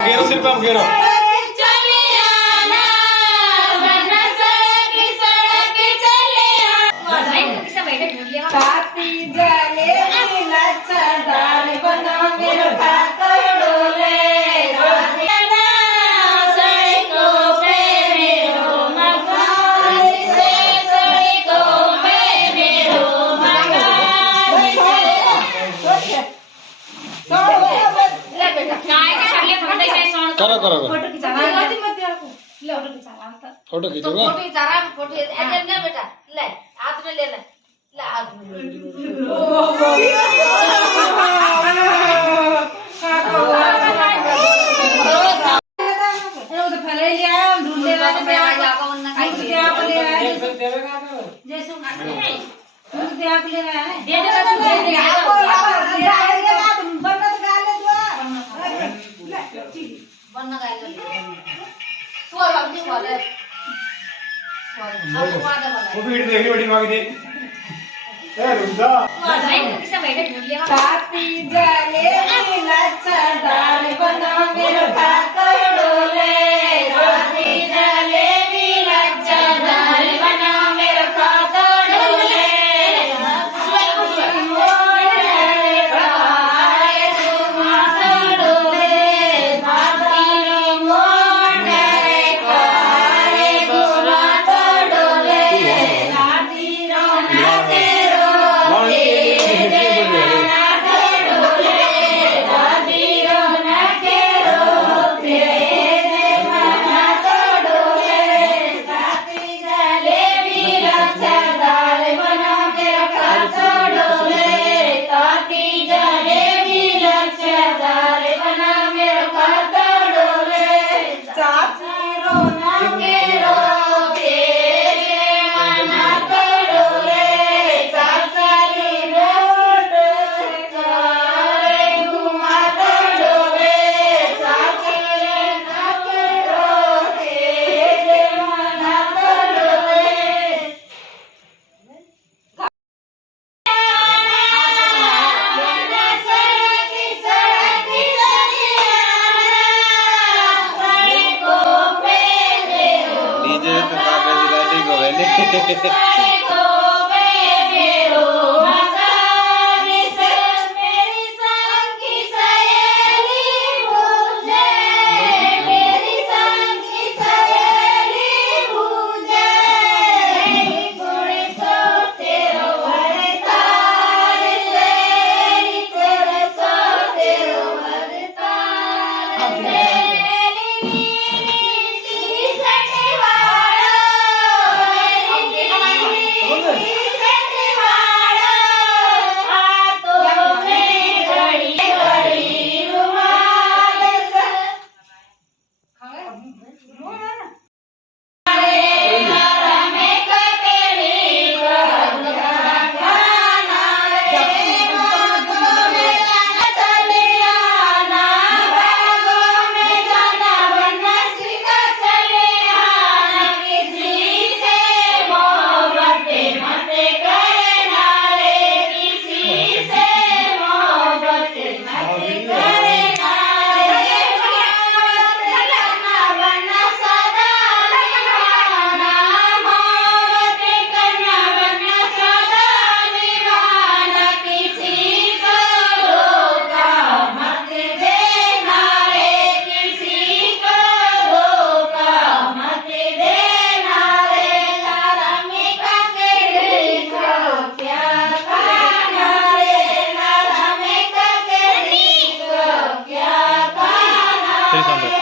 घेरो सिर्फ हम घेरो करो करो फोटो खिंचाना फोटो खींचोगा फोटो खिंचा रहा फोटो ऐसे ले बेटा ले हाथ में ले ले हाथ में तो फले लिया ढूंढ ले वाले पे आ जाओ उन्ना आई तो क्या बोले है जैसे तुम क्या बोले है दे दे आपको बनना गाइल तू और अपनी वाले वो वीडियो देखनी बड़ी मांग दे ए रुक जा किसे बैठे ढूंढ लिया साथी जाले लच्छा डाल बना मेरा काका डोले साथी जाले लच्छा डाल बना मेरा काका डोले Say something.